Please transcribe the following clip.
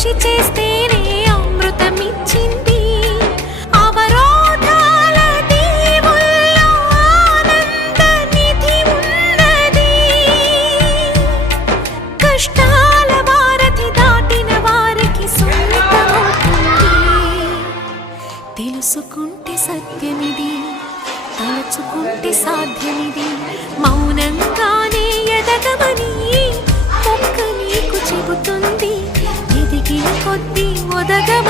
కృషి చేస్తేనే అమృతమిచ్చింది. అవరోధాల నిధి ఉన్నది. కష్టాల వారధి దాటిన వారికి తెలుసుకుంటే సత్యమిది తలుచుకుంటే సాధ్యమిది 我的，我的。